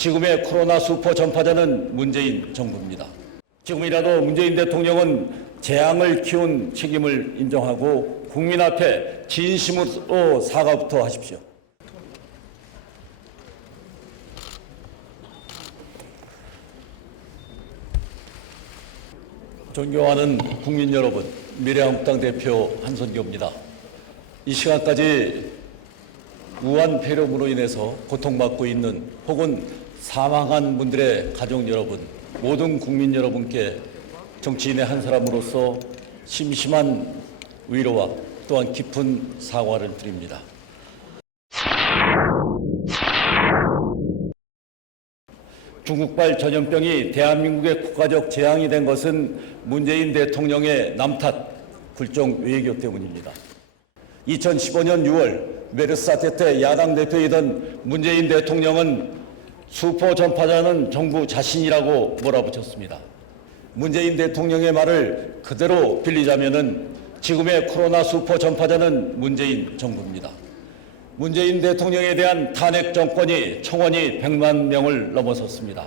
지금의 코로나 수포 전파자는 문재인 정부입니다. 지금이라도 문재인 대통령은 재앙을 키운 책임을 인정하고 국민 앞에 진심으로 사과부터 하십시오. 존경하는 국민 여러분, 미래한국당 대표 한선교입니다. 이 시간까지 우한 폐렴으로 인해서 고통받고 있는 혹은 사망한 분들의 가족 여러분, 모든 국민 여러분께 정치인의 한 사람으로서 심심한 위로와 또한 깊은 사과를 드립니다. 중국발 전염병이 대한민국의 국가적 재앙이 된 것은 문재인 대통령의 남탓, 굴종 외교 때문입니다. 2015년 6월 메르스 사태 때 야당 대표이던 문재인 대통령은 수포 전파자는 정부 자신이라고 몰아붙였습니다. 문재인 대통령의 말을 그대로 빌리자면은 지금의 코로나 수포 전파자는 문재인 정부입니다. 문재인 대통령에 대한 탄핵 정권이 청원이 100만 명을 넘어섰습니다.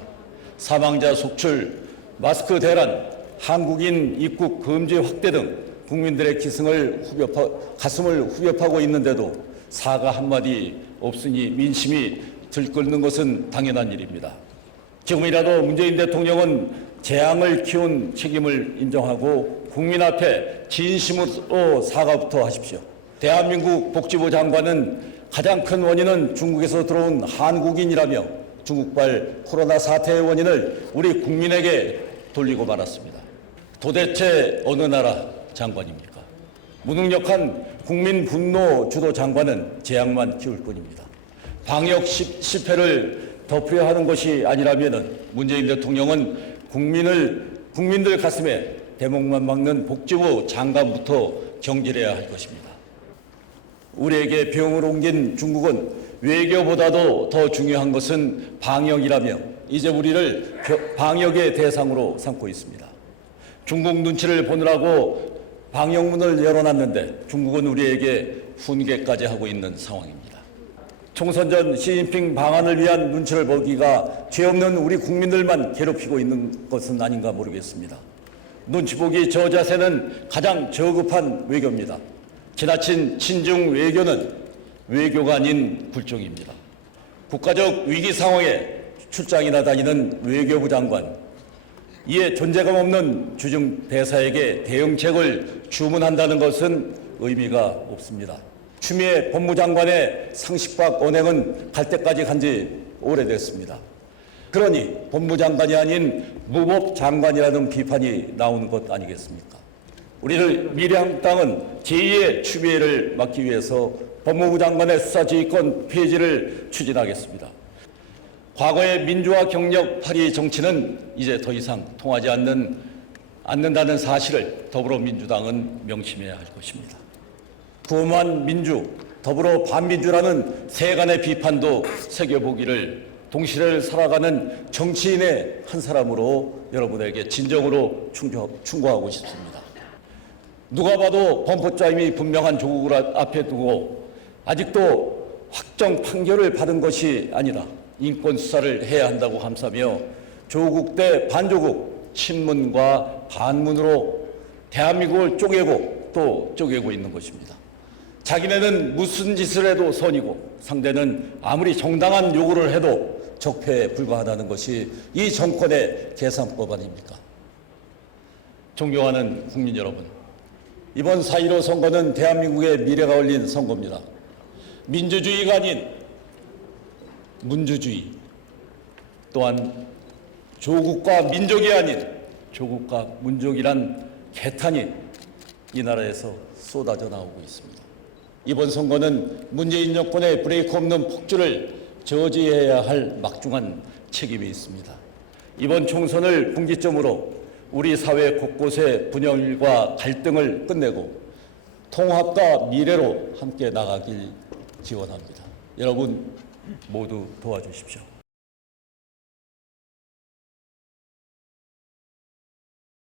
사망자 속출, 마스크 대란, 한국인 입국 금지 확대 등 국민들의 가슴을 후벼파고 있는데도 사과 한마디 없으니 민심이 들끓는 것은 당연한 일입니다. 지금이라도 문재인 대통령은 재앙을 키운 책임을 인정하고 국민 앞에 진심으로 사과부터 하십시오. 대한민국 복지부 장관은 가장 큰 원인은 중국에서 들어온 한국인이라며 중국발 코로나 사태의 원인을 우리 국민에게 돌리고 말았습니다. 도대체 어느 나라 장관입니까? 무능력한 국민 분노 주도 장관은 재앙만 키울 뿐입니다. 방역 실패를 덮으려 하는 것이 아니라면 문재인 대통령은 국민들 가슴에 대목만 막는 복지부 장관부터 경질해야 할 것입니다. 우리에게 병을 옮긴 중국은 외교보다도 더 중요한 것은 방역이라며 이제 우리를 방역의 대상으로 삼고 있습니다. 중국 눈치를 보느라고 방역문을 열어놨는데 중국은 우리에게 훈계까지 하고 있는 상황입니다. 총선 전 시진핑 방한을 위한 눈치를 보기가 죄 없는 우리 국민들만 괴롭히고 있는 것은 아닌가 모르겠습니다. 눈치 보기 저 자세는 가장 저급한 외교입니다. 지나친 친중 외교는 외교가 아닌 굴종입니다. 국가적 위기 상황에 출장이나 다니는 외교부 장관, 이에 존재감 없는 주중 대사에게 대응책을 주문한다는 것은 의미가 없습니다. 추미애 법무장관의 상식박 언행은 갈 때까지 간 지 오래됐습니다. 그러니 법무장관이 아닌 무법장관이라는 비판이 나오는 것 아니겠습니까? 우리를 미래한국당은 제2의 추미애를 막기 위해서 법무부 장관의 수사지휘권 폐지를 추진하겠습니다. 과거의 민주화 경력 파리 정치는 이제 더 이상 통하지 않는다는 사실을 더불어민주당은 명심해야 할 것입니다. 구만 민주, 더불어 반민주라는 세간의 비판도 새겨보기를 동시대를 살아가는 정치인의 한 사람으로 여러분에게 진정으로 충고하고 싶습니다. 누가 봐도 범법자임이 분명한 조국을 앞에 두고 아직도 확정 판결을 받은 것이 아니라 인권 수사를 해야 한다고 감싸며 조국 대 반조국, 친문과 반문으로 대한민국을 쪼개고 또 쪼개고 있는 것입니다. 자기네는 무슨 짓을 해도 선이고 상대는 아무리 정당한 요구를 해도 적폐에 불과하다는 것이 이 정권의 계산법 아닙니까? 존경하는 국민 여러분, 이번 4.15 선거는 대한민국의 미래가 걸린 선거입니다. 민주주의가 아닌 문주주의, 또한 조국과 민족이 아닌 조국과 문족이란 개탄이 이 나라에서 쏟아져 나오고 있습니다. 이번 선거는 문재인 정권의 브레이크 없는 폭주를 저지해야 할 막중한 책임이 있습니다. 이번 총선을 분기점으로 우리 사회 곳곳의 분열과 갈등을 끝내고 통합과 미래로 함께 나가길 기원합니다. 여러분 모두 도와주십시오.